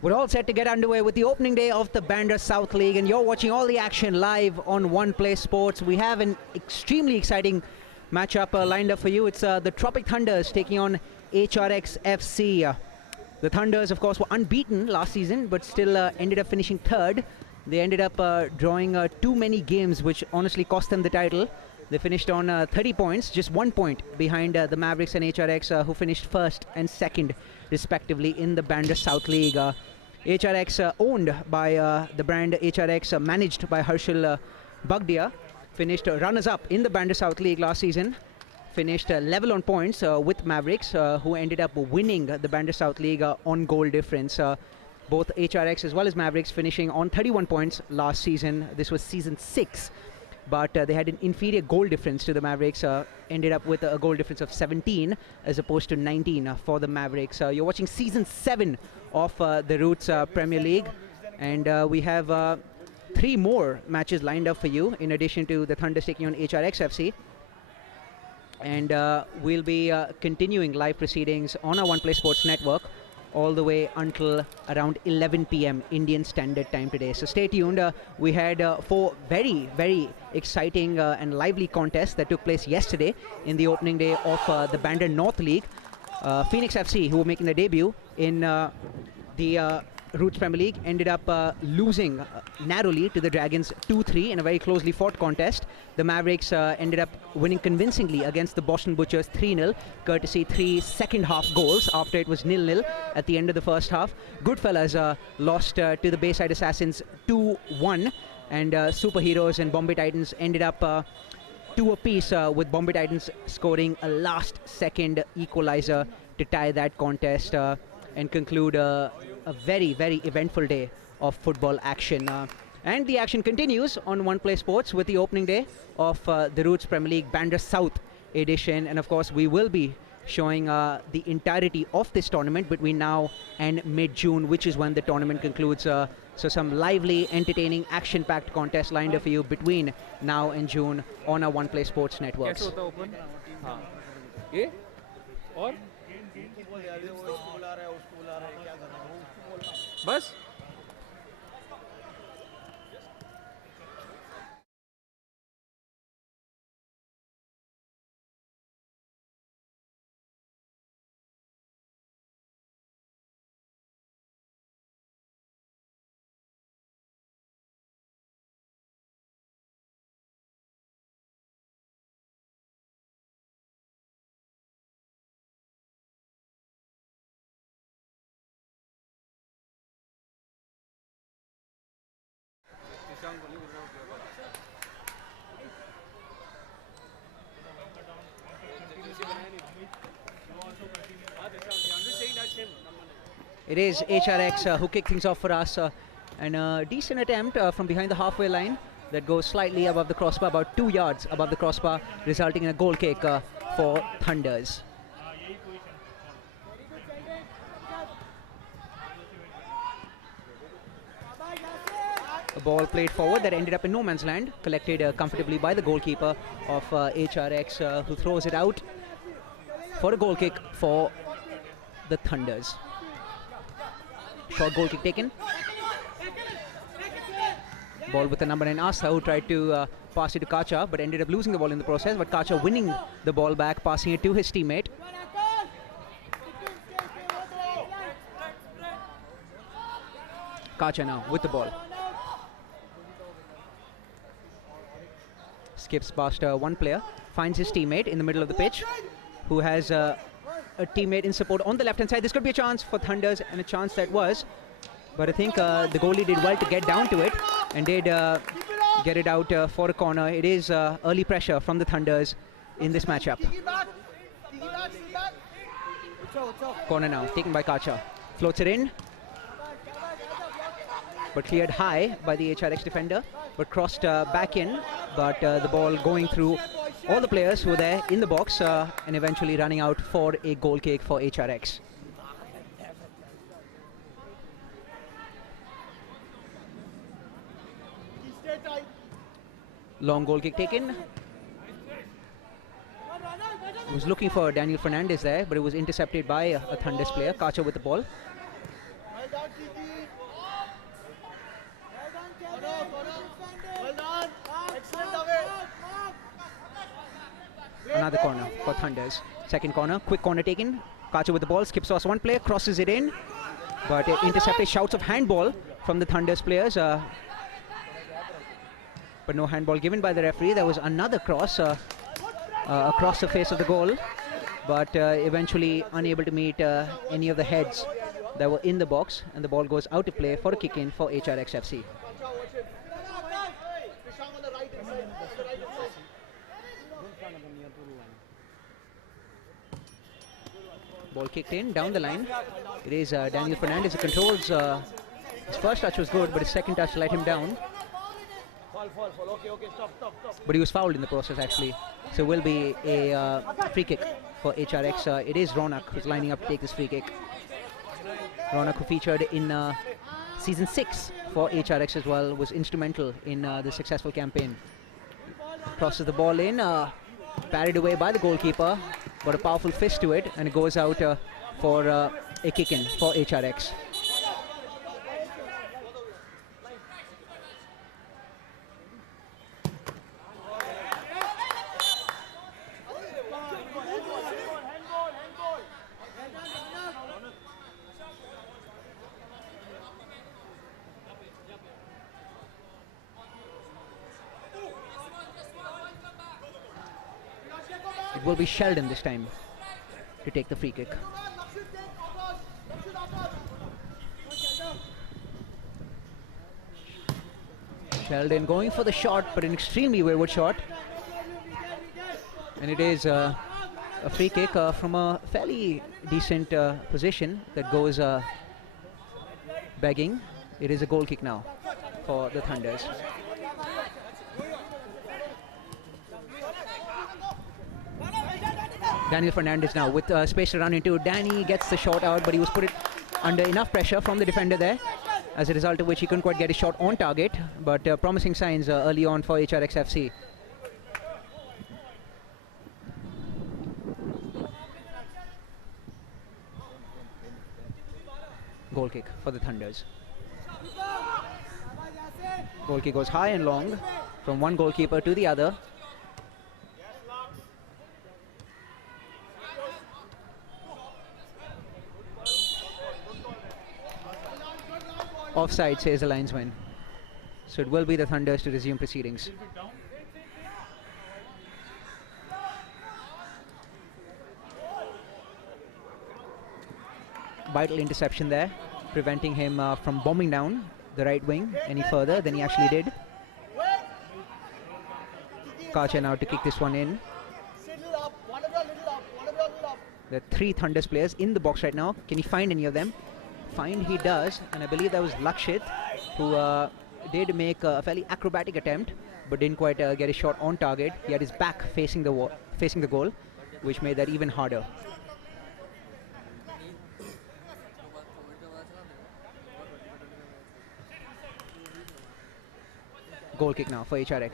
We're all set to get underway with the opening day of the Bandra South League, and you're watching all the action live on One Play Sports. We have an extremely exciting matchup lined up for you. It's the TROPIC Thunders taking on HRX FC. The Thunders, of course, were unbeaten last season, but still ended up finishing third. They ended up drawing too many games, which honestly cost them the title. They finished on 30 points, just 1 point behind the Mavericks and HRX, who finished first and second, respectively, in the Bandra South League. HRX, owned by the brand HRX, managed by Harshal Bagdia, finished runners-up in the Bandra South League last season. Finished level on points with Mavericks, who ended up winning the Bandra South League on goal difference. Both HRX as well as Mavericks finishing on 31 points last season. This was season 6. But they had an inferior goal difference to the Mavericks, ended up with a goal difference of 17 as opposed to 19 for the Mavericks. You're watching season 7 of the Roots Premier League, and we have 3 more matches lined up for you in addition to the Thunders taking on HRX FC. And we'll be continuing live proceedings on our One Play Sports Network all the way until around 11 p.m. Indian Standard Time today. So stay tuned. We had 4 very, very exciting and lively contests that took place yesterday in the opening day of the Bandra North League. Phoenix FC, who were making their debut in the Roots Premier League, ended up losing narrowly to the Dragons 2-3 in a very closely fought contest. The Mavericks ended up winning convincingly against the Boston Butchers 3-0, courtesy 3 second-half goals after it was 0-0 at the end of the first half. Goodfellas lost to the Bayside Assassins 2-1, and Superheroes and Bombay Titans ended up 2 apiece, with Bombay Titans scoring a last-second equalizer to tie that contest and conclude a very, very eventful day of football action. And the action continues on One Play Sports with the opening day of the Roots Premier League Bandra South edition. And of course, we will be showing the entirety of this tournament between now and mid-June, which is when the tournament concludes. So some lively, entertaining, action-packed contests lined up for you between now and June on our One Play Sports networks. बस It is HRX who kick things off for us, and a decent attempt from behind the halfway line that goes slightly above the crossbar, about 2 yards above the crossbar, resulting in a goal kick for Thunders. A ball played forward that ended up in no man's land, collected comfortably by the goalkeeper of HRX, who throws it out for a goal kick for the Thunders. Short goal kick taken. Ball with the number 9 Asa, who tried to pass it to Kacha, but ended up losing the ball in the process. But Kacha winning the ball back, passing it to his teammate. Kacha now with the ball. Skips past one player, finds his teammate in the middle of the pitch, who has a teammate in support on the left-hand side. This could be a chance for Thunders, and a chance that was. But I think the goalie did well to get down to it and did get it out for a corner. It is early pressure from the Thunders in this matchup. Corner now, taken by Kacha. Floats it in, but cleared high by the HRX defender, but crossed back in. But the ball going through all the players who were there in the box and eventually running out for a goal kick for HRX. Long goal kick taken. He was looking for Daniel Fernandez there, but it was intercepted by a Thunders player. Kacha with the ball. Another corner for Thunders. Second corner, quick corner taken. Karcher with the ball, skips past one player, crosses it in. But intercepted, shouts of handball from the Thunders players. But no handball given by the referee. There was another cross across the face of the goal. But eventually unable to meet any of the heads that were in the box. And the ball goes out to play for a kick-in for HRX FC. Ball kicked in, down the line. It is Daniel Fernandez who controls. His first touch was good, but his second touch let him down. But he was fouled in the process, actually. So will be a free kick for HRX. It is Ronak who's lining up to take this free kick. Ronak, who featured in Season 6 for HRX as well, was instrumental in the successful campaign. Crosses the ball in, parried away by the goalkeeper. Got a powerful fist to it, and it goes out for a kick-in for HRX. It will be Sheldon this time to take the free kick. Sheldon going for the shot, but an extremely wayward shot. And it is a free kick from a fairly decent position that goes begging. It is a goal kick now for the Thunders. Daniel Fernandez now with space to run into. Danny gets the shot out, but he was put it under enough pressure from the defender there, as a result of which he couldn't quite get his shot on target. But promising signs early on for HRX FC. Goal kick for the Thunders. Goal kick goes high and long from one goalkeeper to the other. Offside, says the linesman. So it will be the Thunders to resume proceedings. Vital interception there, preventing him from bombing down the right wing any further than he actually did. Karcher now to kick this one in. There are 3 Thunders players in the box right now. Can he find any of them? Find he does, and I believe that was Lakshit, who did make a fairly acrobatic attempt, but didn't quite get his shot on target. He had his back facing the goal, which made that even harder. Goal kick now for HRX.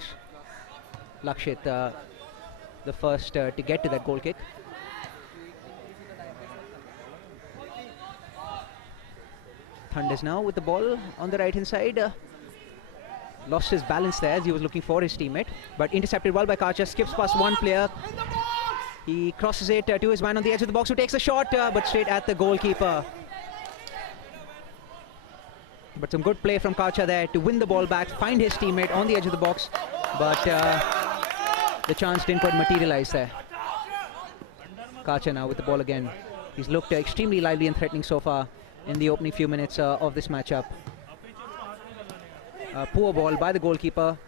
Lakshit, the first to get to that goal kick. Thunders now with the ball on the right hand side. Lost his balance there as he was looking for his teammate, but intercepted well by Karcher. Skips past one player. He crosses it to his man on the edge of the box, who takes a shot, but straight at the goalkeeper. But some good play from Karcher there to win the ball back, find his teammate on the edge of the box, but the chance didn't quite materialize there. Karcher now with the ball again. He's looked extremely lively and threatening so far in the opening few minutes of this matchup. Poor ball by the goalkeeper.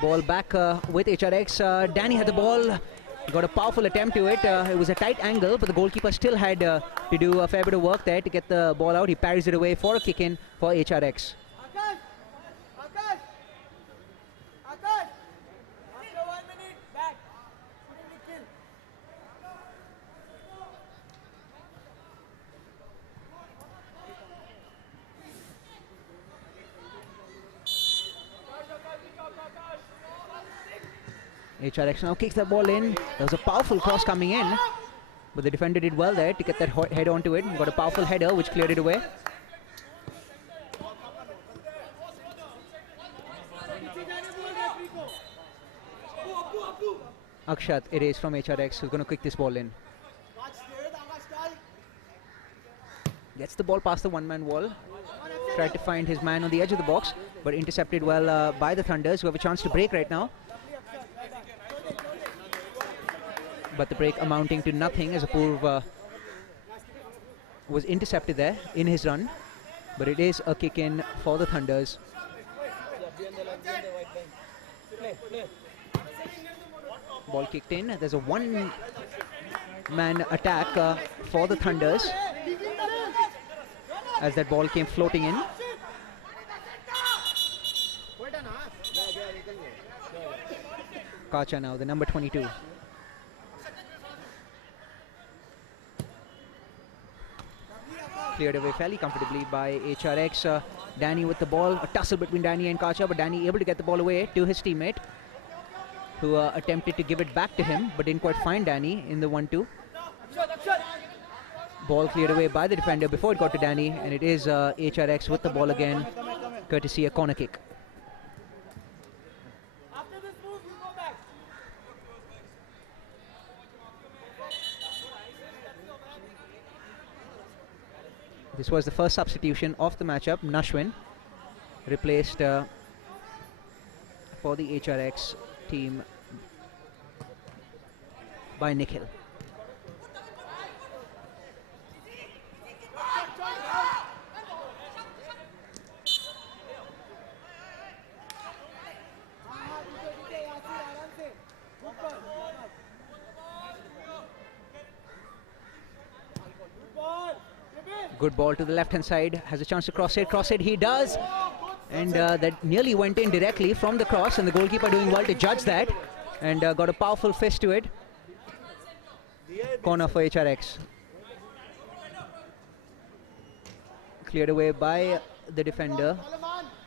Ball back with HRX. Danny had the ball. He got a powerful attempt to it. It was a tight angle, but the goalkeeper still had to do a fair bit of work there to get the ball out. He parries it away for a kick-in for HRX. HRX now kicks that ball in. There was a powerful cross coming in, but the defender did well there to get that head onto it. Got a powerful header which cleared it away. Akshat, it is from HRX, who's going to kick this ball in. Gets the ball past the one-man wall. Tried to find his man on the edge of the box, but intercepted well by the Thunders, who have a chance to break right now. But the break amounting to nothing, as Apurv was intercepted there in his run. But it is a kick in for the Thunders. Ball kicked in. There's a one-man attack for the Thunders as that ball came floating in. Kacha now, the number 22. Cleared away fairly comfortably by HRX. Danny with the ball, a tussle between Danny and Kacha, but Danny able to get the ball away to his teammate, who attempted to give it back to him, but didn't quite find Danny in the 1-2. Ball cleared away by the defender before it got to Danny, and it is HRX with the ball again, courtesy a corner kick. This was the first substitution of the matchup. Nashwin replaced for the HRX team by Nikhil. Good ball to the left-hand side, has a chance to cross it he does, and that nearly went in directly from the cross, and the goalkeeper doing well to judge that, and got a powerful fist to it. Corner for HRX. Cleared away by the defender,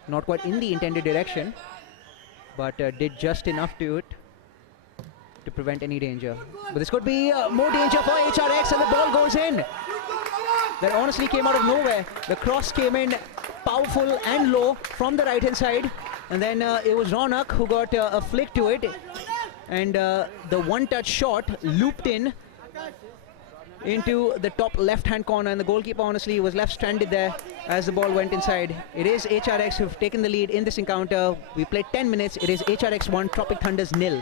not quite in the intended direction, but did just enough to it to prevent any danger. But this could be more danger for HRX, and the ball goes in. That honestly came out of nowhere. The cross came in powerful and low from the right-hand side, and then it was Ronak who got a flick to it, and the one-touch shot looped in into the top left-hand corner, and the goalkeeper honestly was left stranded there as the ball went inside. It is HRX who've taken the lead in this encounter. We played 10 minutes. It is HRX 1, Tropic Thunders 0.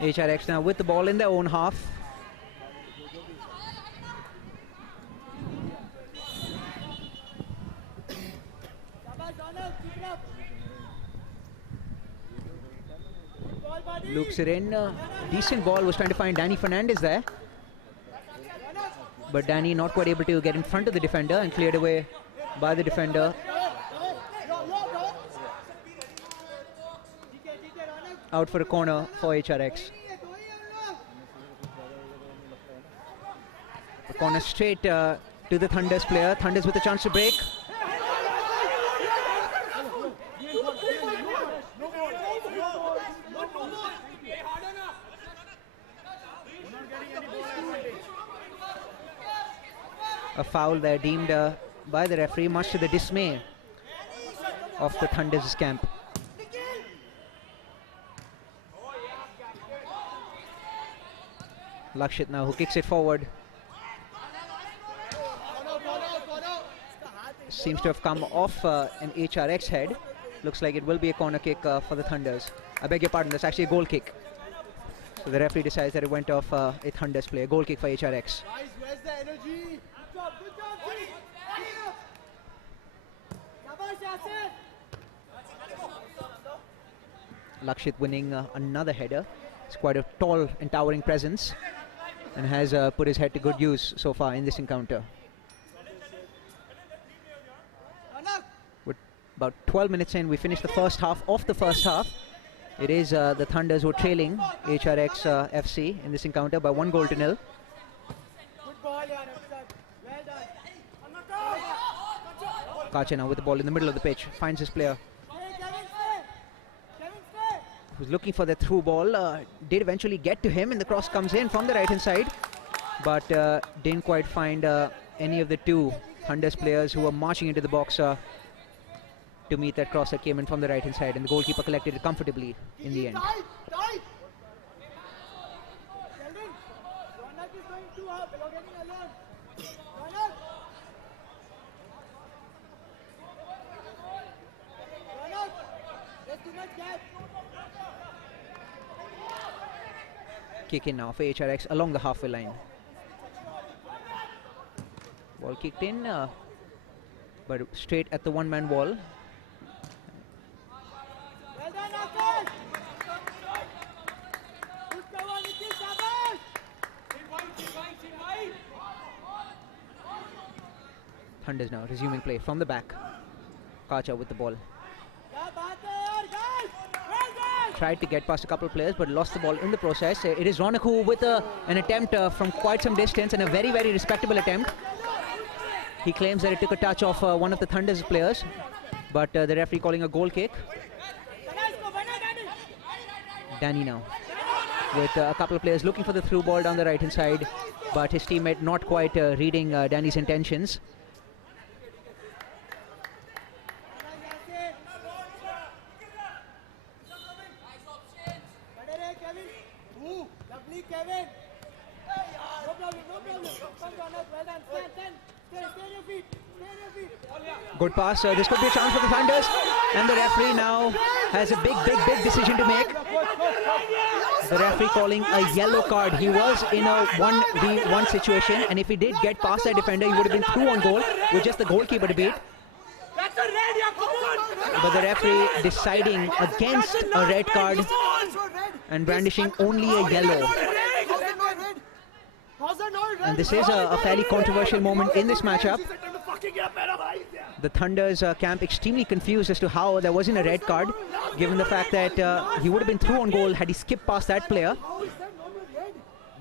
HRX now with the ball in their own half. Loops it in. Decent ball, was trying to find Danny Fernandez there. But Danny not quite able to get in front of the defender, and cleared away by the defender. Out for a corner for HRX. A corner straight to the Thunders player. Thunders with a chance to break. A foul there deemed by the referee, much to the dismay of the Thunders camp. Lakshit now, who kicks it forward. Seems to have come off an HRX head. Looks like it will be a corner kick for the Thunders. I beg your pardon, that's actually a goal kick. So the referee decides that it went off a Thunders player. Goal kick for HRX. Where's the energy? Good job, Lakshit winning another header. It's quite a tall and towering presence and has put his head to good use so far in this encounter. With about 12 minutes in, we finished the first half. Of the first half, it is the Thunders who are trailing HRX FC in this encounter by 1-0. Kacha now with the ball in the middle of the pitch, finds his player who's looking for the through ball. Did eventually get to him, and the cross comes in from the right hand side, but didn't quite find any of the two Thunders players who were marching into the box to meet that cross that came in from the right hand side, and the goalkeeper collected it comfortably in the end. Kick in now for HRX along the halfway line. Ball kicked in, but straight at the one-man wall. Thunders now resuming play from the back. Kacha with the ball. Tried to get past a couple of players but lost the ball in the process. It is Ronak who with an attempt from quite some distance, and a very, very respectable attempt. He claims that it took a touch off one of the Thunders players, but the referee calling a goal kick. Danny now with a couple of players looking for the through ball down the right hand side, but his teammate not quite reading Danny's intentions. Good pass. This could be a chance for the Thunders, and the referee now has a big decision to make. The referee calling a yellow card. He was in a 1v1 situation, and if he did get past that defender, he would have been through on goal with just the goalkeeper to beat. But the referee deciding against a red card and brandishing only a yellow. And this is a fairly controversial moment in this matchup. The Thunders camp extremely confused as to how there wasn't a red card, given the fact that he would have been through on goal had he skipped past that player.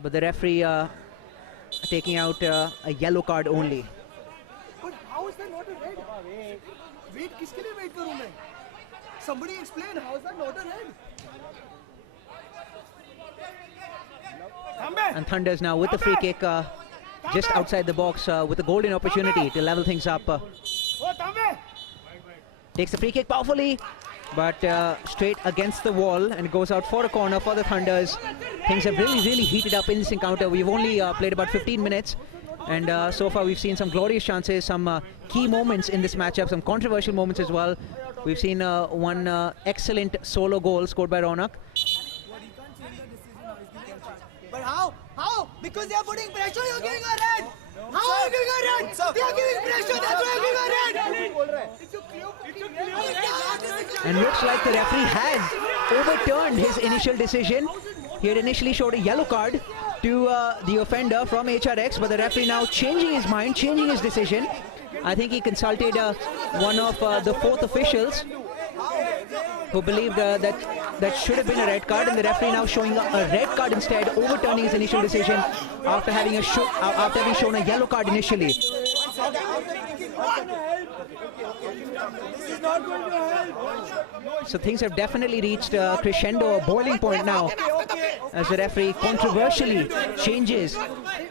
But the referee taking out a yellow card only. But how is that not a red? Wait, kiske liye wait karu main? Somebody explain, how is that not a red? And Thunders now with the free kick just outside the box with a golden opportunity to level things up. Takes the free kick powerfully, but straight against the wall, and it goes out for a corner for the Thunders. Things have really heated up in this encounter. We've only played about 15 minutes, and so far we've seen some glorious chances, some key moments in this matchup, some controversial moments as well. We've seen one excellent solo goal scored by Ronak. But how? How? Because they are putting pressure, you're giving a red. How are you giving a red? They are giving pressure, that's why you're giving a red. And looks like the referee has overturned his initial decision. He had initially showed a yellow card to the offender from HRX, but the referee now changing his mind, changing his decision. I think he consulted one of the fourth officials who believed that should have been a red card, and the referee now showing a red card instead, overturning his initial decision after having shown a yellow card initially. So things have definitely reached a crescendo, a boiling point now, as the referee controversially changes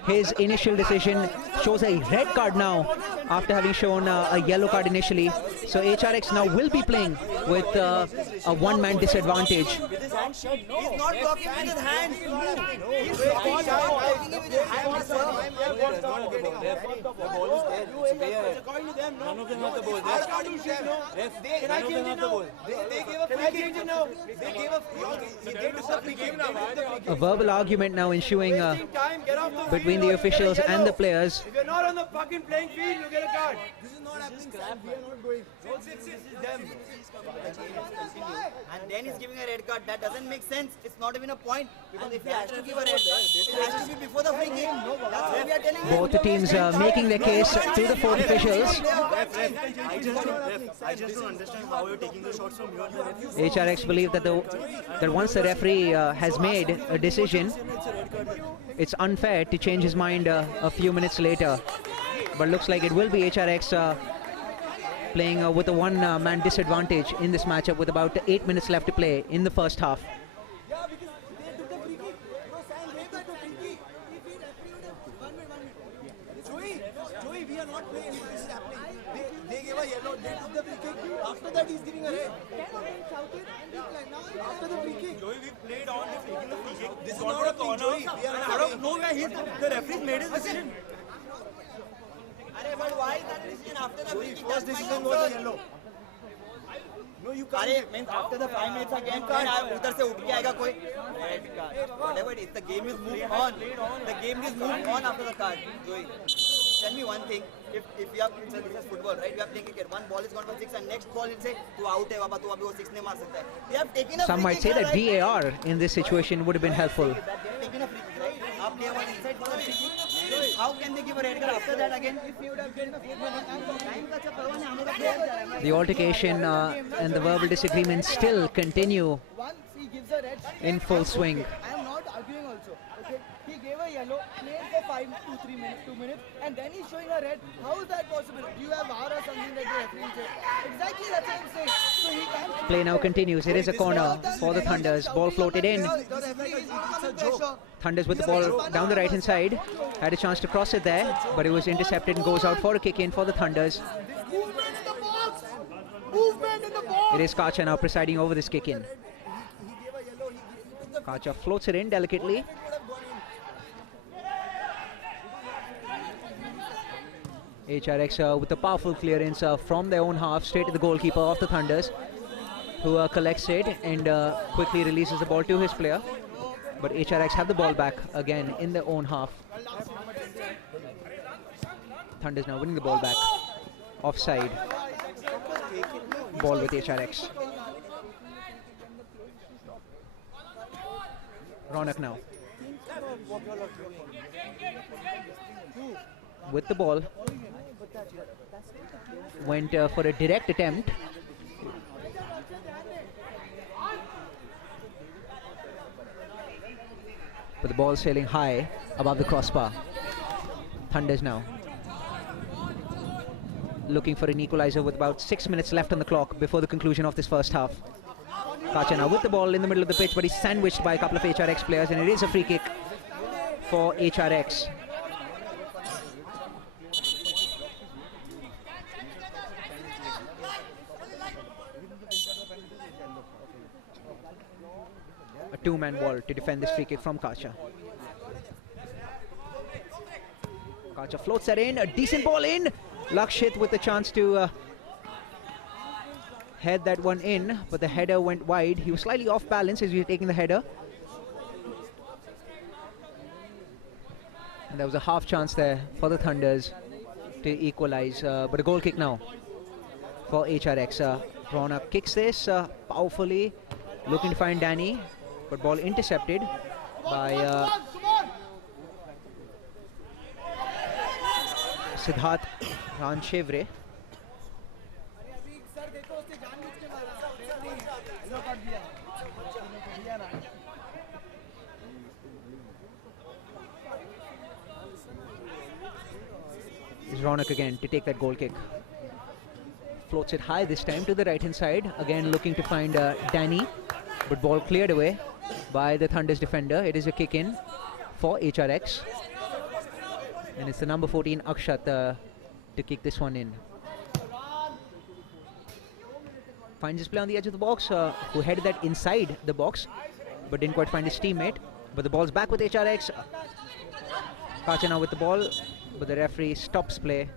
his initial decision, shows a red card now after having shown a yellow card initially. So HRX now will be playing with a one-man disadvantage. He's not blocking with his hands. He's blocking with his hands. None of them have the ball. A verbal argument now ensuing between the officials and the players. If you're not on the fucking playing field, you get a card. not happening, Sam. We are not going. This is them. And then he's giving a red card. That doesn't make sense. It's not even a point. Because if he has to give a red card, it has to be before the free kick. That's what we are telling you. Both the teams making their case to the fourth officials. I just don't understand how you're taking the shots from here. HRX believe that that once the referee has made a decision, it's unfair to change his mind a few minutes later. But looks like it will be HRX playing with a one-man disadvantage in this matchup with about 8 minutes left to play in the first half. Yeah, because they took the free kick. No, Sam, they took the free kick. If he referee would have... 1 minute. Joey, we are not playing if this is happening. They gave a yellow, they took the free kick. After that, he's giving a red. After the free kick. Joey, we played on the free kick. This is not a corner. Joey, we are not out of nowhere, the referee made his decision. But why is that decision after the free kick? First decision was a yellow. No, you can't. अरे means after the 5 minutes again, उधर से उठ के आएगा कोई. Whatever it is, the game is moved on. The game is moved on after the card. Joey, tell me one thing. If you have, this is football, right? You have playing cricket. One ball is gone for 6, and next ball will say, "तू out है बाबा, तू अभी वो 6 नहीं मार सकता है." We have taken a Some might say that VAR in this situation would have been helpful. Taken a free kick, right? Up there one inside for the free kick. How can they give a red card after that again? If you would have given a free kick, The altercation and the verbal disagreements still continue Once he gives a red, in full swing. I am not arguing also. Okay, he gave a yellow, played for 2 minutes, and then he's showing a red. How is that possible? Do you have VAR or something that the referee said? Exactly, that's what I'm saying. So he can't. Play now continues. It is a corner for the Thunders. Ball floated in. The referee is under pressure. Thunders with the ball down the right hand side. Had a chance to cross it there, but it was intercepted and goes out for a kick in for the Thunders. Movement in the box. Movement in the box. It is Kacha now presiding over this kick in. Kacha floats it in delicately. HRX with a powerful clearance from their own half, straight to the goalkeeper of the Thunders, who collects it and quickly releases the ball to his player. But HRX have the ball back again in their own half. Thunders now winning the ball back. Offside. Ball with HRX. Ronak now. With the ball. Went for a direct attempt. But the ball sailing high above the crossbar. Thunders now looking for an equalizer with about 6 minutes left on the clock before the conclusion of this first half. Kacha now with the ball in the middle of the pitch, but he's sandwiched by a couple of HRX players, and it is a free kick for HRX. A two-man wall to defend this free kick from Kacha. Kacha floats that in, a decent ball in. Lakshit with the chance to head that one in, but the header went wide. He was slightly off balance as he was taking the header. And there was a half chance there for the Thunders to equalize, but a goal kick now for HRX. Ronak kicks this powerfully, looking to find Danny, but ball intercepted by Siddharth Ranchevre. Is Ronak again to take that goal kick. Floats it high this time to the right hand side. Again looking to find Danny, but ball cleared away by the Thunders defender. It is a kick in for HRX. And it's the number 14 Akshat to kick this one in. Finds his play on the edge of the box, who headed that inside the box, but didn't quite find his teammate. But the ball's back with HRX. Kacha now with the ball, but the referee stops play.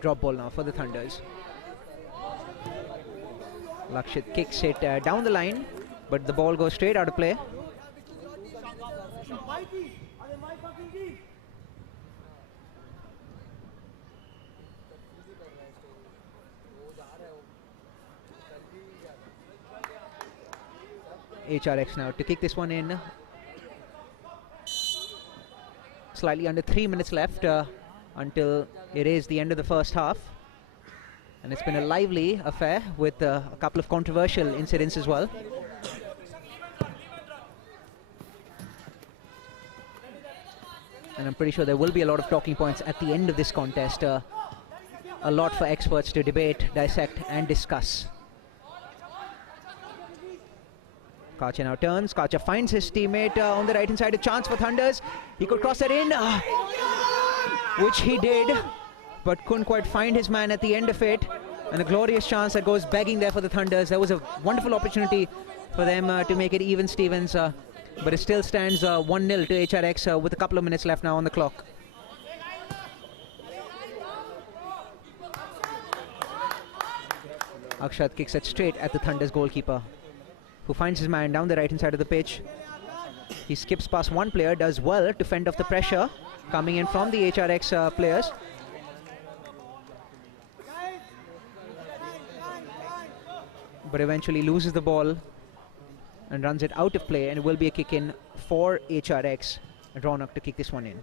Drop ball now for the Thunders. Lakshit kicks it down the line, but the ball goes straight out of play. HRX now to kick this one in. Slightly under 3 minutes left until it is the end of the first half. And it's been a lively affair with a couple of controversial incidents as well. And I'm pretty sure there will be a lot of talking points at the end of this contest. A lot for experts to debate, dissect and discuss. Kacha now turns. Kacha finds his teammate on the right hand side. A chance for Thunders. He could cross that in, which he did, but couldn't quite find his man at the end of it. And a glorious chance that goes begging there for the Thunders. There was a wonderful opportunity for them to make it even Stevens, but it still stands 1-0 to HRX with a couple of minutes left now on the clock. Akshat kicks it straight at the Thunders goalkeeper, who finds his man down the right hand side of the pitch. He skips past one player, does well to fend off the pressure coming in from the HRX players. But eventually loses the ball and runs it out of play, and it will be a kick in for HRX. Ronak to kick this one in.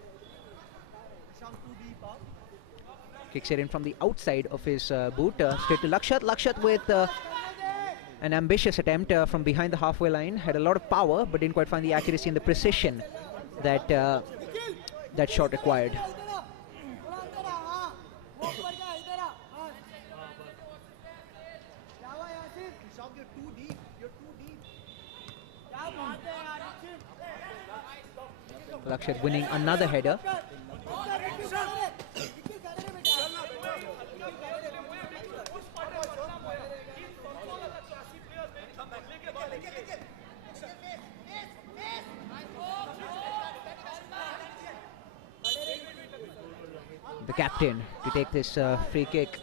Kicks it in from the outside of his boot, straight to Lakshat. Lakshat with an ambitious attempt from behind the halfway line. Had a lot of power, but didn't quite find the accuracy and the precision that that shot required. Lakshat winning another header. The captain to take this free kick.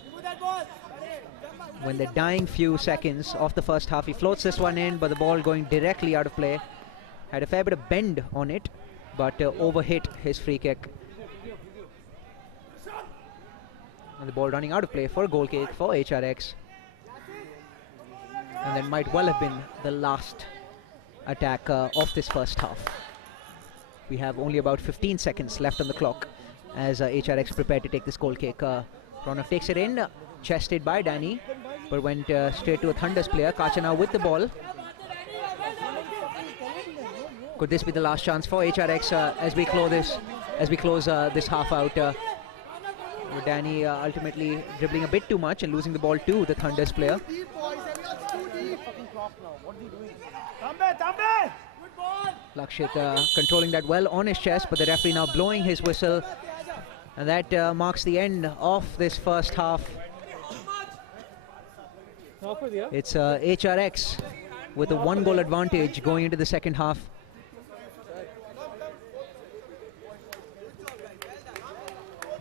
When the dying few seconds of the first half, he floats this one in, but the ball going directly out of play. Had a fair bit of bend on it, but overhit his free kick. And the ball running out of play for a goal kick for HRX. And that might well have been the last attack of this first half. We have only about 15 seconds left on the clock as HRX prepared to take this goal kick. Ronak takes it in, chested by Danny, but went straight to a Thunders player. Kacha now with the ball. Could this be the last chance for HRX as we close this half out? Danny ultimately dribbling a bit too much and losing the ball to the Thunders player. Lakshit controlling that well on his chest, but the referee now blowing his whistle, and that marks the end of this first half. It's HRX with a 1-goal advantage going into the second half.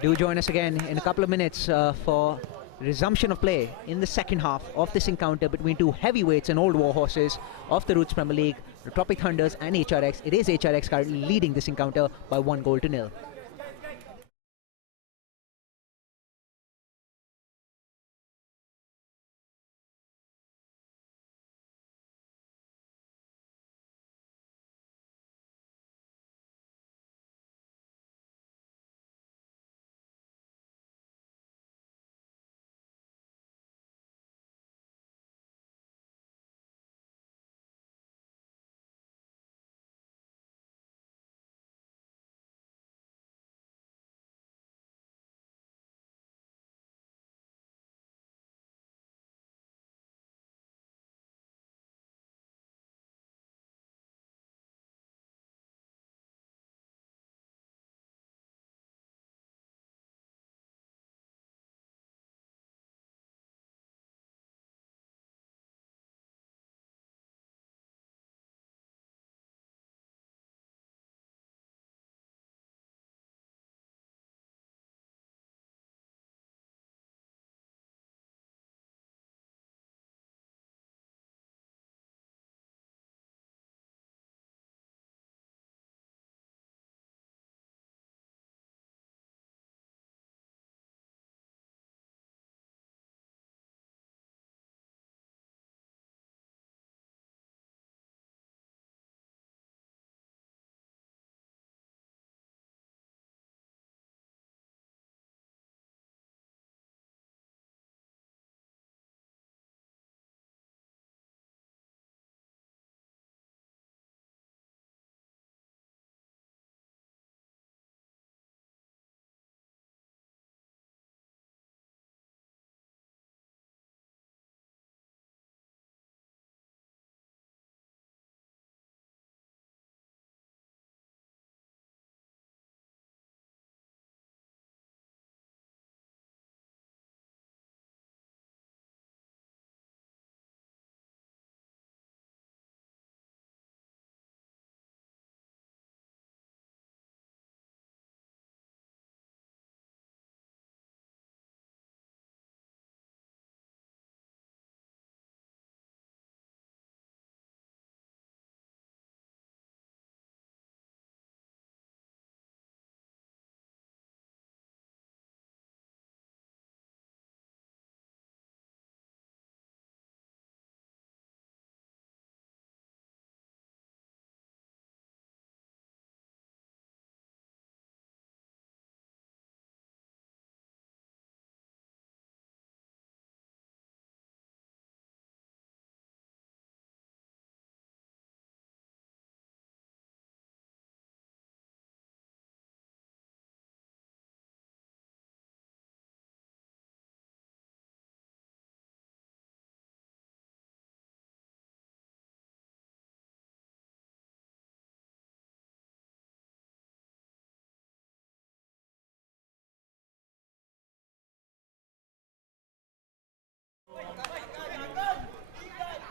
Do join us again in a couple of minutes for resumption of play in the second half of this encounter between two heavyweights and old war horses of the Roots Premier League, the Tropic Thunders and HRX. It is HRX currently leading this encounter by 1-0.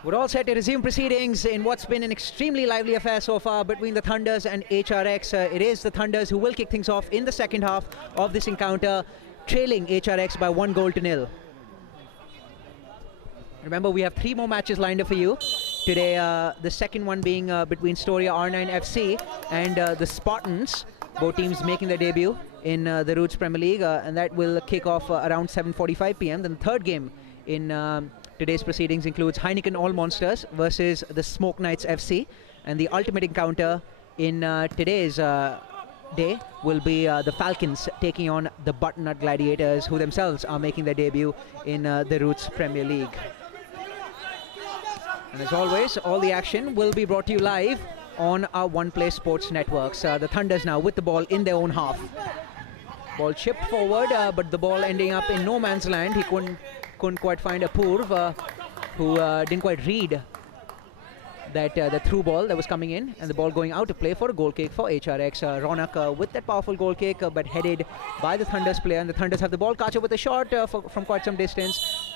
We're all set to resume proceedings in what's been an extremely lively affair so far between the Thunders and HRX. It is the Thunders who will kick things off in the second half of this encounter, trailing HRX by 1-0. Remember, we have 3 more matches lined up for you. Today, the second one being between Storia R9 FC and the Spartans, both teams making their debut in the Roots Premier League, and that will kick off around 7:45 p.m. Then the third game in today's proceedings includes Heineken All Monsters versus the Smoke Knights FC, and the ultimate encounter in today's day will be the Falcons taking on the Butternut Gladiators, who themselves are making their debut in the Roots Premier League. And as always, all the action will be brought to you live on our One Play Sports networks. The Thunders now with the ball in their own half. Ball chipped forward, but the ball ending up in no man's land. He couldn't quite find Apurv, who didn't quite read that the through ball that was coming in, and the ball going out of play for a goal kick for HRX. Ronak with that powerful goal kick, but headed by the Thunders player, and the Thunders have the ball. Kacha with a shot from quite some distance.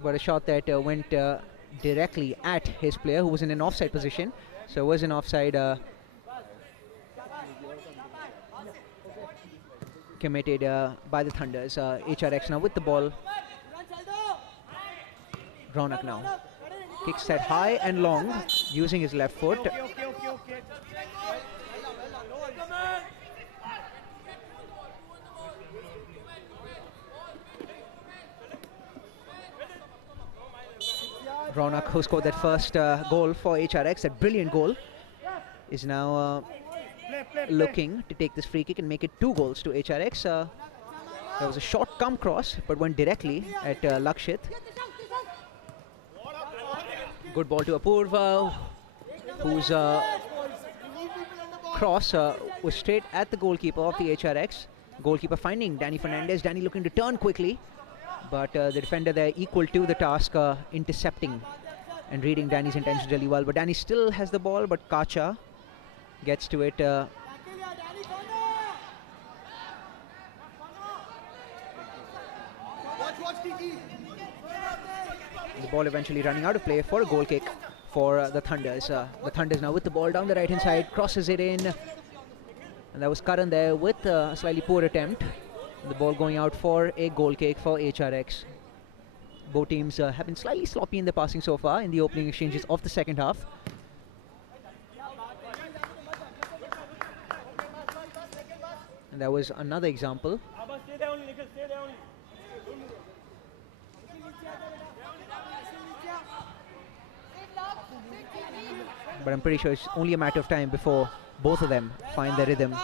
But a shot that went directly at his player, who was in an offside position. So it was an offside committed by the Thunders. HRX now with the ball. Ronak now kicks that high and long using his left foot. Ronak, who scored that first goal for HRX, that brilliant goal, is now looking to take this free kick and make it 2 goals to HRX. There was a short come cross, but went directly at Lakshit. Good ball to Apurva, whose cross was straight at the goalkeeper of the HRX. Goalkeeper finding Danny Fernandez. Danny looking to turn quickly, but the defender there equal to the task, intercepting and reading Danny's intentions really well. But Danny still has the ball, but Kacha gets to it. The ball eventually running out of play for a goal kick for the Thunders. The Thunders now with the ball down the right hand side, crosses it in, and that was Karan there with a slightly poor attempt. The ball going out for a goal kick for HRX. Both teams have been slightly sloppy in their passing so far in the opening exchanges of the second half. And that was another example. But I'm pretty sure it's only a matter of time before both of them find their rhythm.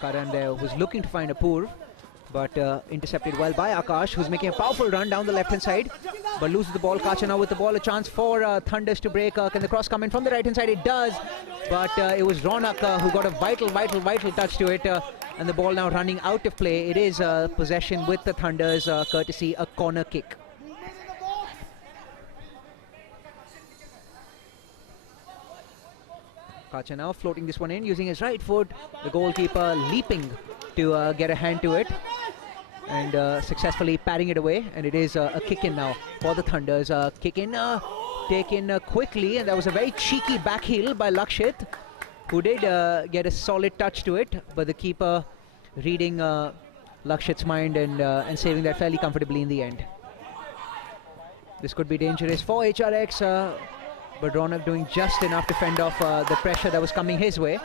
Karan there was looking to find Apurv, but intercepted well by Akash, who's making a powerful run down the left hand side, but loses the ball. Kacha now with the ball, a chance for Thunders to break. Can the cross come in from the right hand side? It does, but it was Ronak who got a vital touch to it, and the ball now running out of play. It is possession with the Thunders, courtesy a corner kick. Kacha now floating this one in using his right foot. The goalkeeper leaping to get a hand to it and successfully parrying it away. And it is a kick in now for the Thunders. Kick in taken quickly, and that was a very cheeky back heel by Lakshit, who did get a solid touch to it, but the keeper reading Lakshit's mind and saving that fairly comfortably in the end. This could be dangerous for HRX. But Ronak doing just enough to fend off the pressure that was coming his way.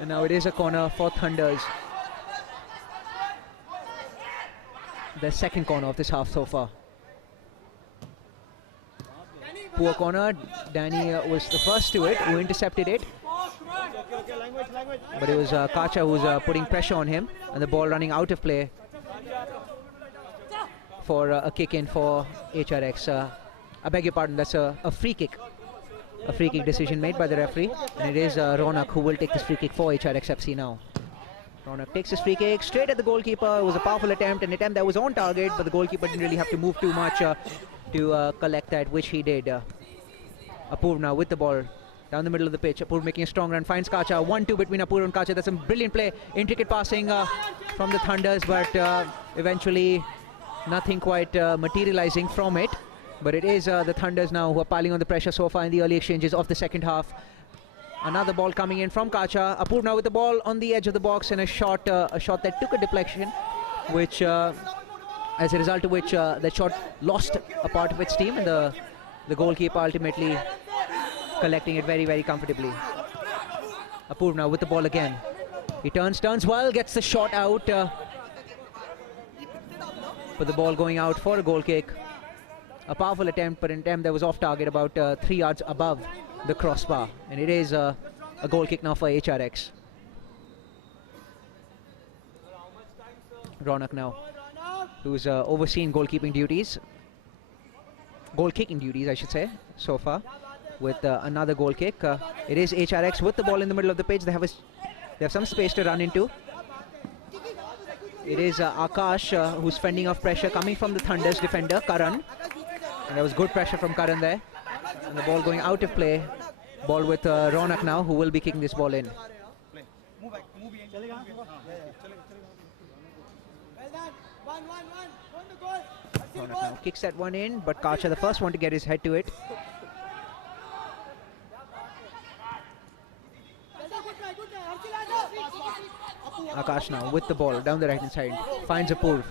And now it is a corner for Thunders. The second corner of this half so far. Poor corner. Danny was the first to it, who intercepted it. But it was Kacha who's putting pressure on him, and the ball running out of play for a kick in for HRX. I beg your pardon, that's a free kick. A free kick decision made by the referee, and it is Ronak who will take this free kick for HRX FC now. Ronak takes his free kick straight at the goalkeeper. It was a powerful attempt, an attempt that was on target, but the goalkeeper didn't really have to move too much to collect that, which he did. Apurv now with the ball Down the middle of the pitch, Apurv making a strong run, finds Kacha. 1-2 between Apurv and Kacha. That's some brilliant play, intricate passing from the Thunders, but eventually nothing quite materializing from it. But it is the Thunders now who are piling on the pressure so far in the early exchanges of the second half. Another ball coming in from Kacha. Apurv now with the ball on the edge of the box, and a shot that took a deflection, which, as a result of which, that shot lost a part of its steam, and the goalkeeper ultimately collecting it very, very comfortably. Apurv now with the ball again. He turns well, gets the shot out. But the ball going out for a goal kick. A powerful attempt, but an attempt that was off target, about 3 yards above the crossbar. And it is a goal kick now for HRX. Ronak now, who's overseen goalkeeping duties. Goal kicking duties, I should say, so far, with another goal kick. It is HRX with the ball in the middle of the pitch. They have some space to run into. It is Akash who's fending off pressure coming from the Thunders defender, Karan. And there was good pressure from Karan there. And the ball going out of play. Ball with Ronak now, who will be kicking this ball in. Ronak now kicks that one in, but Kacha the first one to get his head to it. Akash now with the ball down the right hand side, finds Apurv.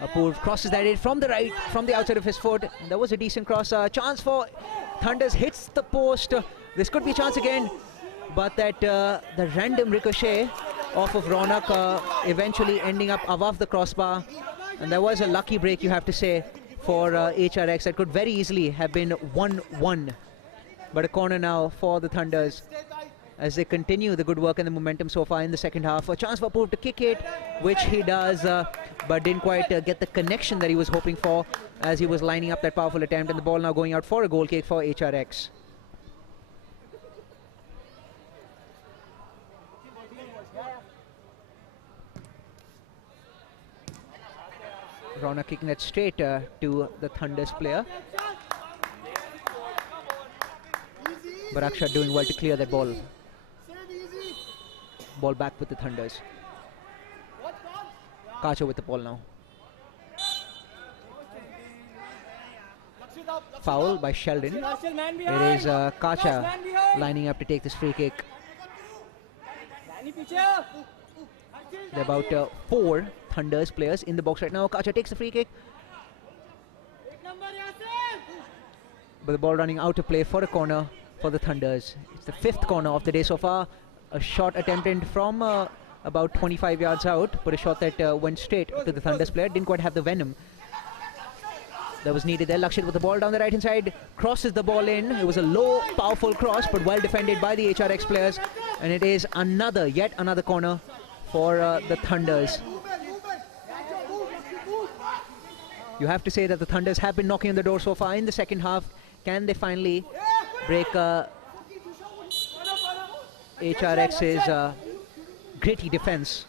Apurv crosses that in from the right, from the outside of his foot. That was a decent cross. Chance for Thunders, hits the post. This could be a chance again, but that the random ricochet off of Ronak eventually ending up above the crossbar. And there was a lucky break, you have to say, for HRX. That could very easily have been 1-1. But a corner now for the Thunders as they continue the good work and the momentum so far in the second half. A chance for Apurv to kick it, which he does, but didn't quite get the connection that he was hoping for as he was lining up that powerful attempt. And the ball now going out for a goal kick for HRX. Rana kicking that straight to the Thunders player. But Akshat doing well to clear that ball. Ball back with the Thunders. Kacha with the ball now. Foul by Sheldon. It is Kacha lining up to take this free kick. There are about 4 Thunders players in the box right now. Kacha takes the free kick. But the ball running out of play for a corner for the Thunders. It's the 5th corner of the day so far. A shot attempted from about 25 yards out, but a shot that went straight to the Thunders player. Didn't quite have the venom that was needed there. Lakshit with the ball down the right hand side, crosses the ball in. It was a low, powerful cross, but well defended by the HRX players. And it is yet another corner for the Thunders. You have to say that the Thunders have been knocking on the door so far in the second half. Can they finally break HRX's gritty defense?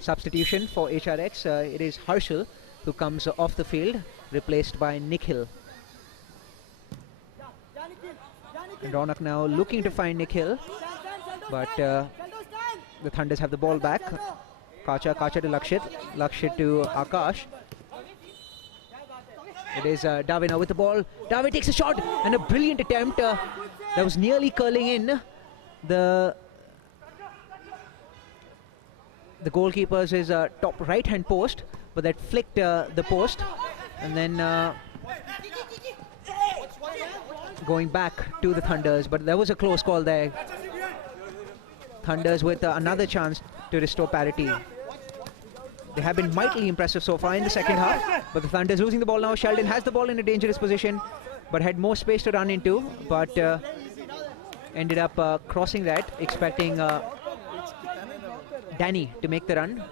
Substitution for HRX. It is Harshal who comes off the field, replaced by Nikhil. And Ronak now looking to find Nikhil, but the Thunders have the ball back. Kacha to Lakshit, Lakshit to Akash. It is David now with the ball. David takes a shot and a brilliant attempt that was nearly curling in the goalkeeper's top right hand post, but that flicked the post, and then going back to the Thunders. But there was a close call there. Thunders with another chance to restore parity. They have been mightily impressive so far in the second half, but the Thunders losing the ball now. Sheldon has the ball in a dangerous position, but had more space to run into, but ended up crossing that, expecting Danny to make the run.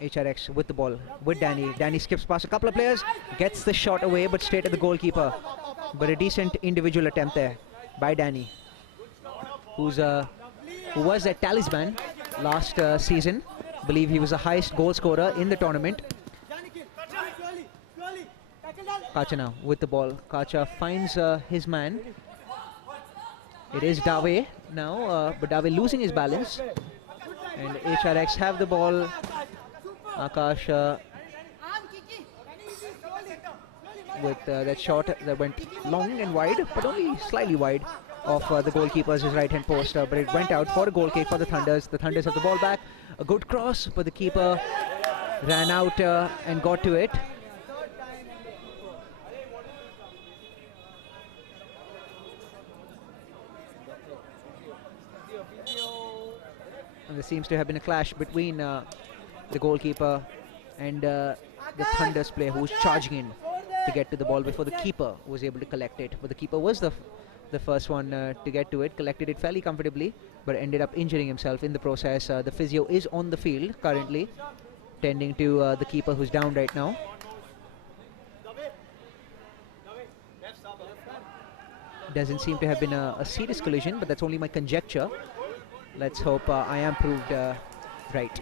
HRX with the ball, with Danny. Danny skips past a couple of players, gets the shot away, but straight at the goalkeeper. But a decent individual attempt there. by Danny, who was a talisman last season. Believe he was the highest goal scorer in the tournament. Kacha now with the ball. Kacha finds his man. It is Dave now, but Dave losing his balance. And HRX have the ball. Akash with that shot that went long and wide, but only slightly wide of the goalkeeper's right hand post. But it went out for a goal kick for the Thunders. The Thunders have the ball back. A good cross, but the keeper ran out and got to it. And there seems to have been a clash between the goalkeeper and the Thunders player who was charging in to get to the ball before the keeper was able to collect it. But the keeper was the first one to get to it, collected it fairly comfortably, but ended up injuring himself in the process. The physio is on the field currently, tending to the keeper who's down right now. Doesn't seem to have been a serious collision, but that's only my conjecture. Let's hope I am proved right.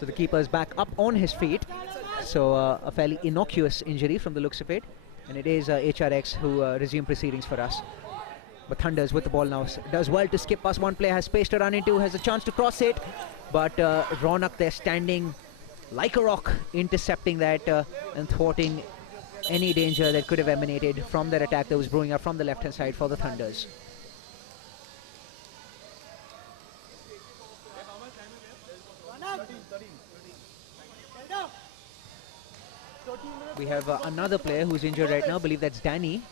So the keeper is back up on his feet. So a fairly innocuous injury from the looks of it. And it is HRX who resume proceedings for us. But Thunders with the ball now does well to skip past one player, has space to run into, has a chance to cross it. But Ronak there standing like a rock, intercepting that and thwarting any danger that could have emanated from that attack that was brewing up from the left hand side for the Thunders. We have another player who's injured right now. I believe that's Danny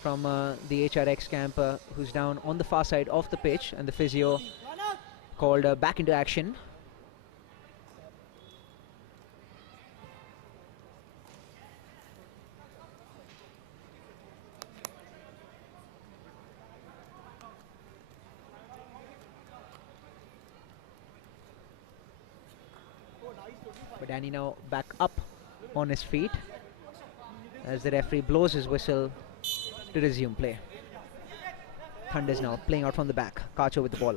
from the HRX camp, who's down on the far side of the pitch, and the physio called back into action. But Danny now back up on his feet as the referee blows his whistle to resume play. Thunders now playing out from the back. Kacha with the ball.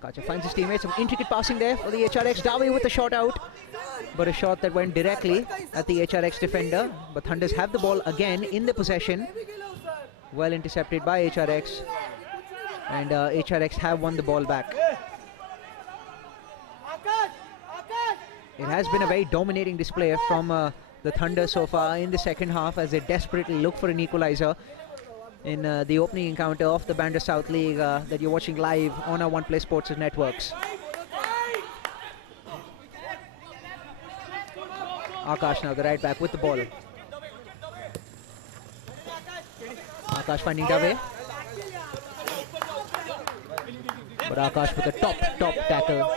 Kacha finds his teammates. Some intricate passing there for the HRX. Dave with a shot out, but a shot that went directly at the HRX defender. But Thunders have the ball again in the possession. Well intercepted by HRX, and HRX have won the ball back. It has been a very dominating display from the Thunder so far in the second half, as they desperately look for an equalizer in the opening encounter of the Bandra South League that you're watching live on our One Play Sports networks. Akash now the right back with the ball. Akash finding Dave, but Akash with a top tackle,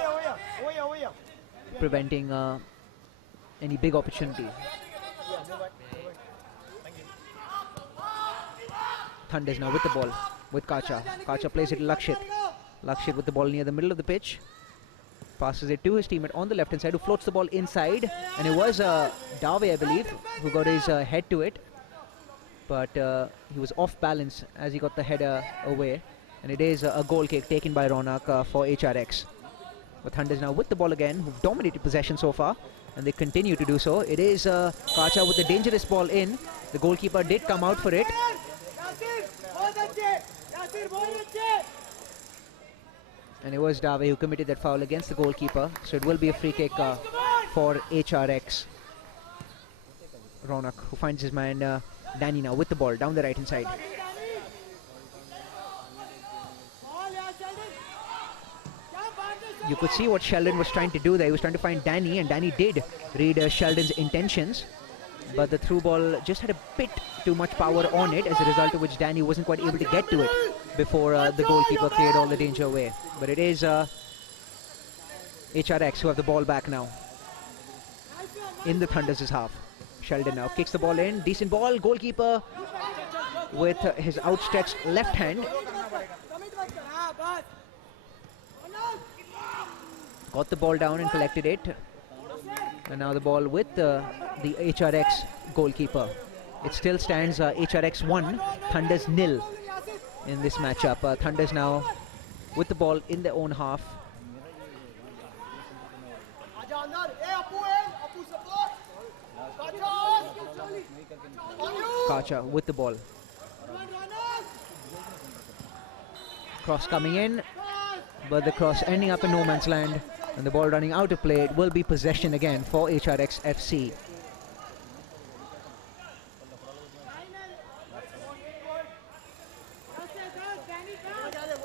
preventing any big opportunity. Thunders now with the ball with Kacha. Kacha plays it to Lakshit. Lakshit with the ball near the middle of the pitch. Passes it to his teammate on the left hand side, who floats the ball inside. And it was Dave, I believe, who got his head to it. But he was off balance as he got the header away. And it is a goal kick taken by Ronak for HRX. But Thunders now with the ball again, who've dominated possession so far, and they continue to do so. It is Kacha with the dangerous ball in. The goalkeeper did come out for it. And it was Dave who committed that foul against the goalkeeper. So it will be a free kick for HRX. Ronak, who finds his man Danny now with the ball down the right hand side. You could see what Sheldon was trying to do there. He was trying to find Danny, and Danny did read Sheldon's intentions. But the through ball just had a bit too much power on it, as a result of which Danny wasn't quite able to get to it before the goalkeeper cleared all the danger away. But it is HRX who have the ball back now in the Thunders' half. Sheldon now kicks the ball in. Decent ball. Goalkeeper with his outstretched left hand. Got the ball down and collected it. And now the ball with the HRX goalkeeper. It still stands HRX 1, Thunders 0 in this matchup. Thunders now with the ball in their own half. Kacha with the ball. Cross coming in, but the cross ending up in no man's land, and the ball running out of play. It will be possession again for HRX FC.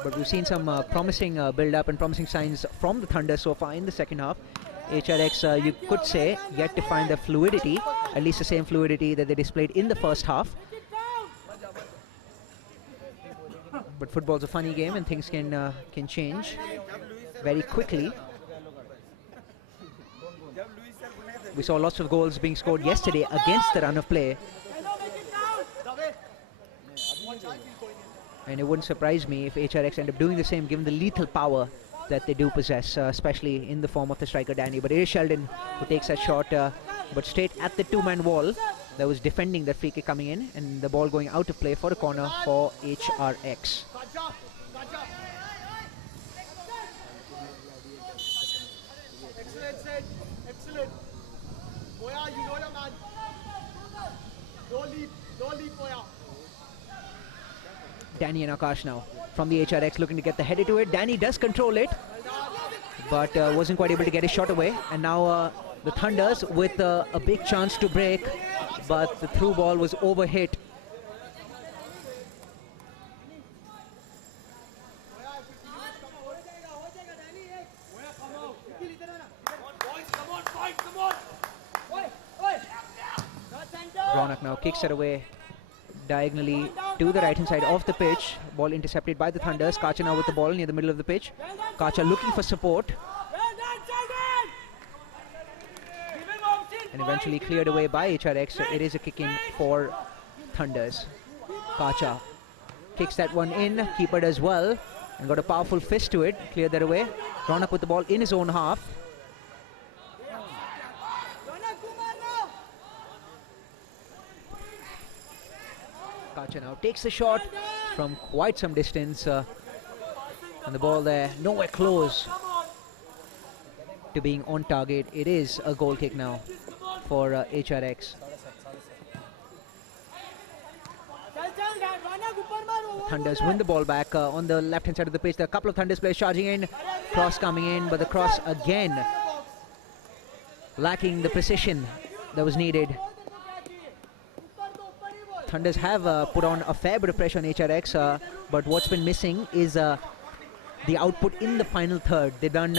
But we've seen some promising build-up and promising signs from the Thunder so far in the second half. HRX, you could say, yet to find the fluidity, at least the same fluidity that they displayed in the first half. But football's a funny game and things can change very quickly. We saw lots of goals being scored yesterday against the run of play. And it wouldn't surprise me if HRX end up doing the same, given the lethal power that they do possess, especially in the form of the striker Danny. But it is Sheldon who takes that shot, but straight at the two-man wall that was defending that free kick coming in, and the ball going out of play for a corner for HRX. Excellent. Boya, you know your man. Don't leave, Boya. Danny and Akash now from the HRX looking to get the header to it. Danny does control it, but wasn't quite able to get his shot away. And now the Thunders with a big chance to break, but the through ball was overhit. Ronak now kicks it away diagonally to the right hand side of the pitch. Ball intercepted by the Thunders. Kacha now with the ball near the middle of the pitch. Kacha looking for support. And eventually cleared away by HRX. So it is a kick in for Thunders. Kacha kicks that one in. Keeper does well and got a powerful fist to it. Cleared that away. Ronak with the ball in his own half. Kacha now takes the shot from quite some distance, and the ball there nowhere close to being on target. It is a goal kick now for HRX. Thunders win the ball back on the left hand side of the pitch. There are a couple of Thunders players charging in, cross coming in, but the cross again lacking the precision that was needed. Thunders have put on a fair bit of pressure on HRX, but what's been missing is the output in the final third. They've done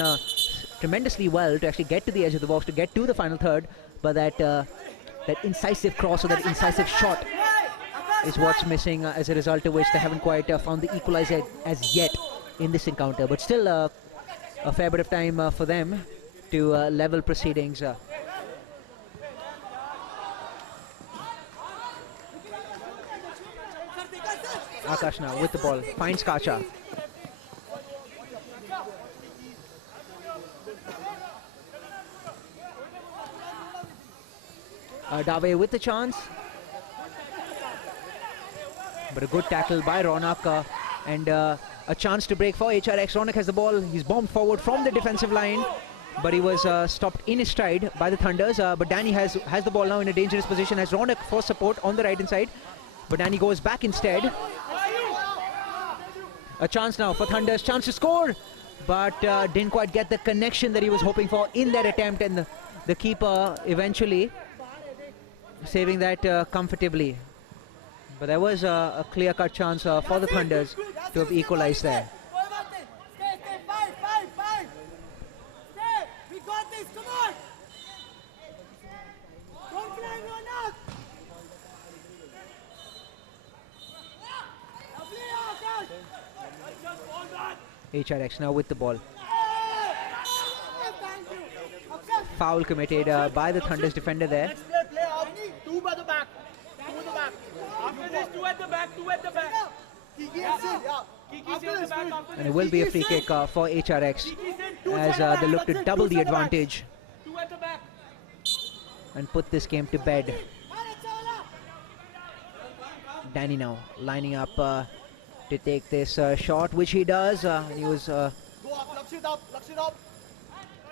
tremendously well to actually get to the edge of the box, to get to the final third, but that incisive cross or that incisive shot is what's missing, as a result of which they haven't quite found the equalizer as yet in this encounter. But still a fair bit of time for them to level proceedings. Akash now with the ball, finds Kacha. Dave with the chance. But a good tackle by Ronak, and a chance to break for HRX. Ronak has the ball, he's bombed forward from the defensive line, but he was stopped in his stride by the Thunders. But Danny has the ball now in a dangerous position, has Ronak for support on the right hand side, but Danny goes back instead. A chance now for Thunders, chance to score, but didn't quite get the connection that he was hoping for in that attempt, and the keeper eventually saving that comfortably. But there was a clear-cut chance for the Thunders to have equalized there. HRX now with the ball. Foul committed by the Thunders defender there. After this, two at the back, two at the back. Kiki and Sid, yeah. Kiki at the back after And it will be a free kick for HRX as they look to double the advantage two at the back. and put this game to bed. Danny now lining up to take this shot, which he does. And he was Go up, Lakshit up, Lakshit up.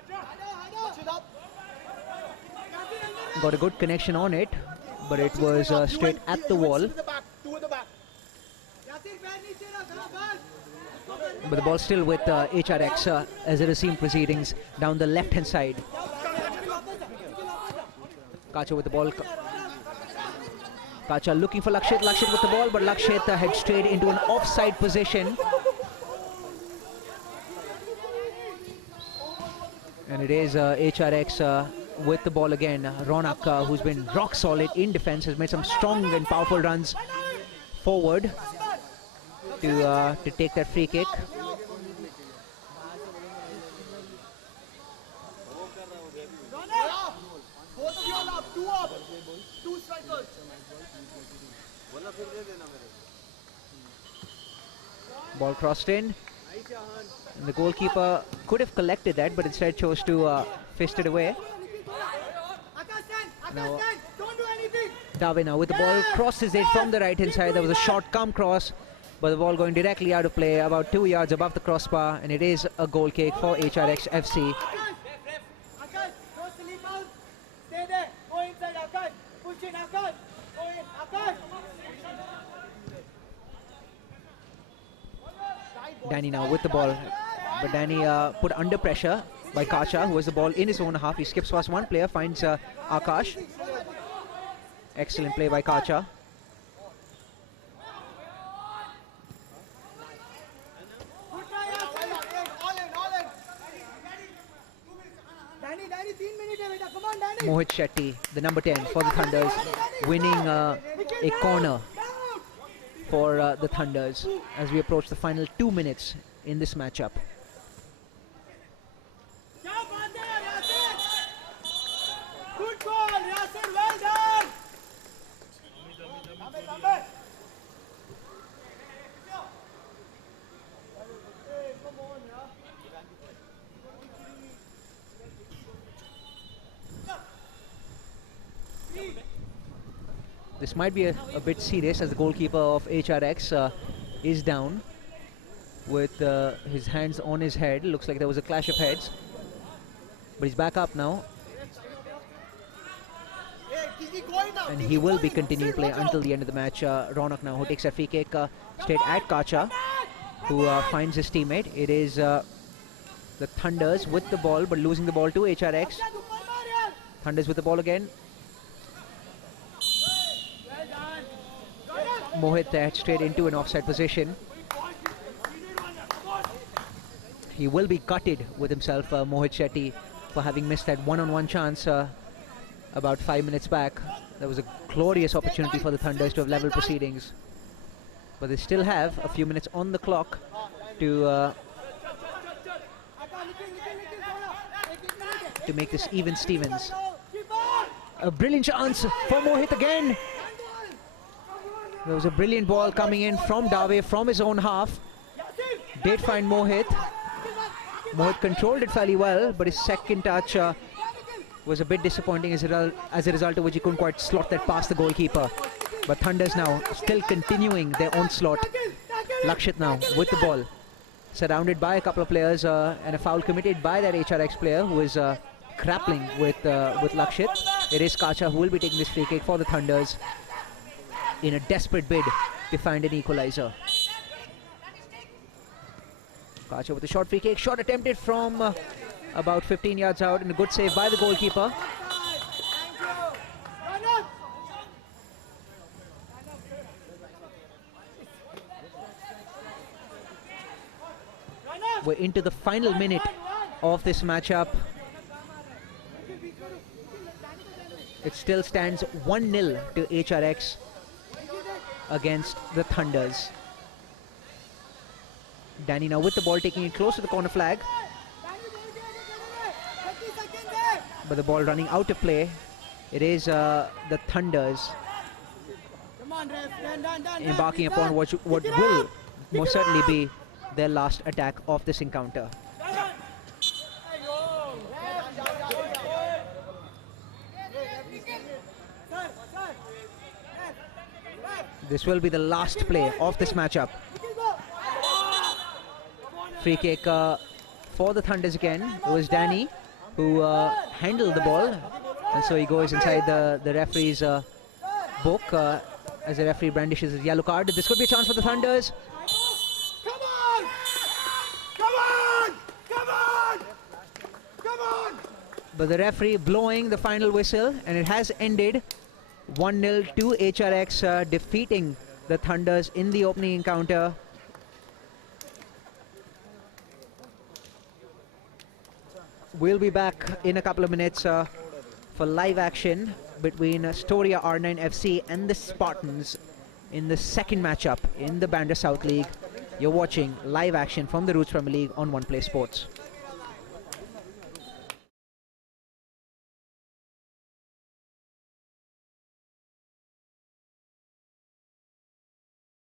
Lakshit up. got a good connection on it, but it was straight at the wall. Two at the back. But the ball still with HRX as they resume proceedings down the left-hand side. Kacha with the ball. Kacha looking for Lakshit. Lakshit with the ball, but Lakshit heads straight into an offside position. And it is HRX with the ball again. Ronak, who's been rock solid in defense, has made some strong and powerful runs forward to take that free kick. Both of you all up, two up. Two strikers. Ball crossed in. And the goalkeeper could have collected that, but instead chose to fist it away. Now, Don't do anything. Dawe now with the ball, crosses it from the right-hand side. There was a short come cross, but the ball going directly out of play, about 2 yards above the crossbar, and it is a goal kick for HRX FC. Akash, don't sleep out. Stay there. Go inside, Akash. Push in, Akash. Go in, Akash. Danny now with the ball, but Danny put under pressure by Kacha, who has the ball in his own half. He skips past one player, finds Akash. Excellent play by Kacha. Good try, all in. Danny, 3 minutes hai beta. Come on, Danny. Mohit Shetty, the number 10 for the Thunders, winning a corner for the Thunders as we approach the final 2 minutes in this matchup. Good goal, Yasir, well done. Come. This might be a bit serious as the goalkeeper of HRX is down with his hands on his head. Looks like there was a clash of heads, but he's back up now, and he will be continuing play until the end of the match. Ronak now, who takes a free kick straight at Kacha, who finds his teammate. It is the Thunders with the ball, but losing the ball to HRX. Thunders with the ball again. Mohit heads straight into an offside position. He will be gutted with himself, Mohit Shetty, for having missed that one-on-one chance about 5 minutes back. That was a glorious opportunity for the Thunders to have level proceedings. But they still have a few minutes on the clock to make this even Stevens. A brilliant chance for Mohit again. There was a brilliant ball coming in from Dawe from his own half. Did find Mohit. Mohit controlled it fairly well, but his second touch was a bit disappointing as a result of which he couldn't quite slot that past the goalkeeper. But Thunders now still continuing their onslaught. Lakshit now with the ball, surrounded by a couple of players, and a foul committed by that HRX player who is grappling with Lakshit. It is Kacha who will be taking this free kick for the Thunders in a desperate bid to find an equalizer. Kacha with a short free kick, shot attempted from about 15 yards out, and a good save by the goalkeeper. We're into the final minute of this matchup. It still stands 1-0 to HRX against the Thunders. Danny now with the ball, taking it close to the corner flag. But the ball running out of play. It is the Thunders embarking upon what will most certainly be their last attack of this encounter. This will be the last play of this matchup. Free kick for the Thunders again. It was Danny who handled the ball, and so he goes inside the referee's book as the referee brandishes his yellow card. This could be a chance for the Thunders. Come on! Come on! Come on! Come on! But the referee blowing the final whistle, and it has ended 1-0 to HRX, defeating the Thunders in the opening encounter. We'll be back in a couple of minutes for live action between Storia R9 FC and the Spartans in the second matchup in the Bandra South League. You're watching live action from the Roots Premier League on One Play Sports.